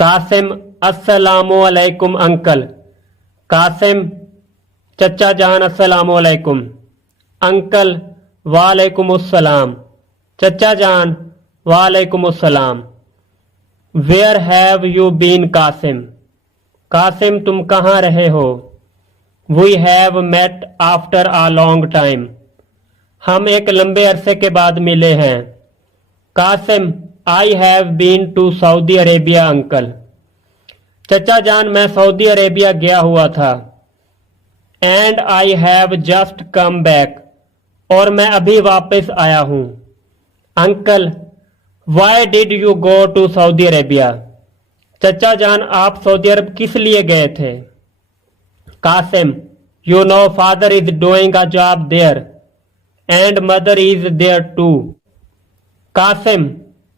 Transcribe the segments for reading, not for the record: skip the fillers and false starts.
कासिम अस्सलामु अलैकुम अंकल। कासिम चचा जान अस्सलामु अलैकुम। अंकल वालेकुम अस्सलाम। चचा जान वालेकुम अस्सलाम। Where have you been Qasim? Qasim तुम कहाँ रहे हो? We have met after a long time. हम एक लंबे अरसे के बाद मिले हैं। Qasim I have been to Saudi Arabia uncle. चचा जान मैं सऊदी अरेबिया गया हुआ था। And I have just come back. और मैं अभी वापस आया हूं। Uncle why did you go to Saudi Arabia? चचा जान आप सऊदी अरब किस लिए गए थे? Qasim you know father is doing a job there and mother is there too. Qasim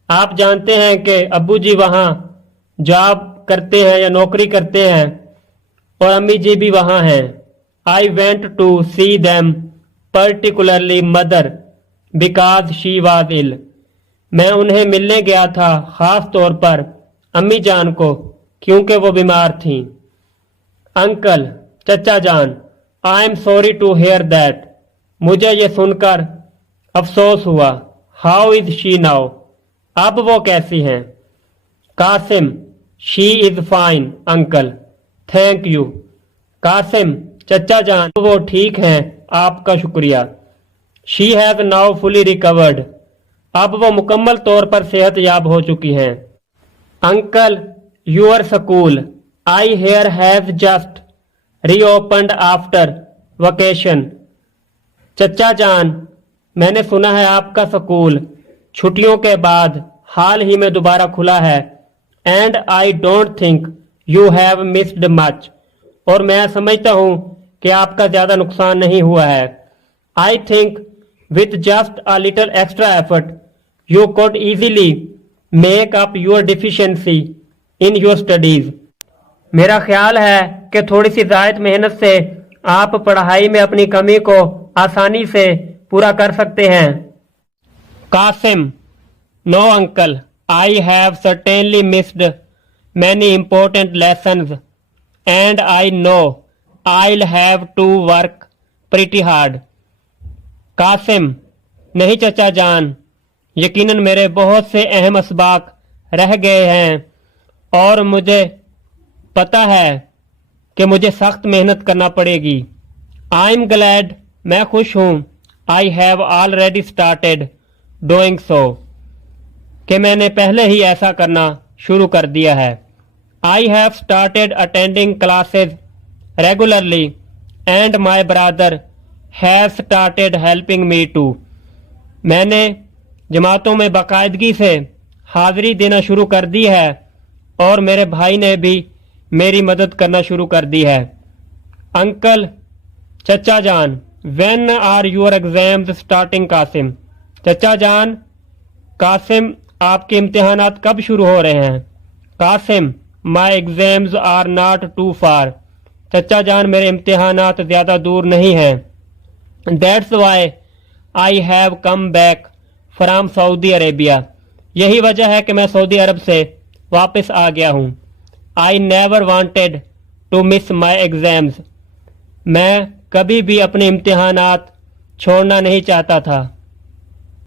आप जानते हैं कि अब्बू जी वहां जॉब करते हैं या नौकरी करते हैं और अम्मी जी भी वहां हैं। I went to see them particularly mother because she was ill. मैं उन्हें मिलने गया था खास तौर पर अम्मी जान को क्योंकि वो बीमार थीं। अंकल चचा जान I am sorry to hear that. मुझे ये सुनकर अफसोस हुआ। How is she now? अब वो कैसी हैं? Qasim she is fine uncle thank you. Qasim चचा जान वो ठीक हैं आपका शुक्रिया। She has now fully recovered. अब वो मुकम्मल तौर पर सेहत याब हो चुकी हैं। Uncle your school I hear has just reopened after vacation. चचा जान मैंने सुना है आपका स्कूल छुट्टियों के बाद हाल ही में दोबारा खुला है। And I don't think you have missed much. और मैं समझता हूं कि आपका ज्यादा नुकसान नहीं हुआ है। I think with just a little extra effort you could easily make up your deficiency in your studies. मेरा ख्याल है कि थोड़ी सी जायद मेहनत से आप पढ़ाई में अपनी कमी को आसानी से पूरा कर सकते हैं। Qasim no uncle I have certainly missed many important lessons and I know I'll have to work pretty hard। Qasim नहीं चचा जान यकीनन मेरे बहुत से अहम असबाक रह गए हैं और मुझे पता है कि मुझे सख्त मेहनत करना पड़ेगी। I'm glad मैं खुश हूँ I have already started doing so कि मैंने पहले ही ऐसा करना शुरू कर दिया है। I have started attending classes regularly and my brother has started helping me too। मैंने जमातों में बाकायदगी से हाजिरी देना शुरू कर दी है और मेरे भाई ने भी मेरी मदद करना शुरू कर दी है। अंकल चचा जान when are your exams starting? Qasim चचा जान कासिम आपके इम्तिहानात कब शुरू हो रहे हैं? Qasim my exams are not too far। चचा जान मेरे इम्तिहानात ज़्यादा दूर नहीं हैं। That's why I have come back from Saudi Arabia. यही वजह है कि मैं सऊदी अरब से वापस आ गया हूँ। I never wanted to miss my exams. मैं कभी भी अपने इम्तिहानात छोड़ना नहीं चाहता था।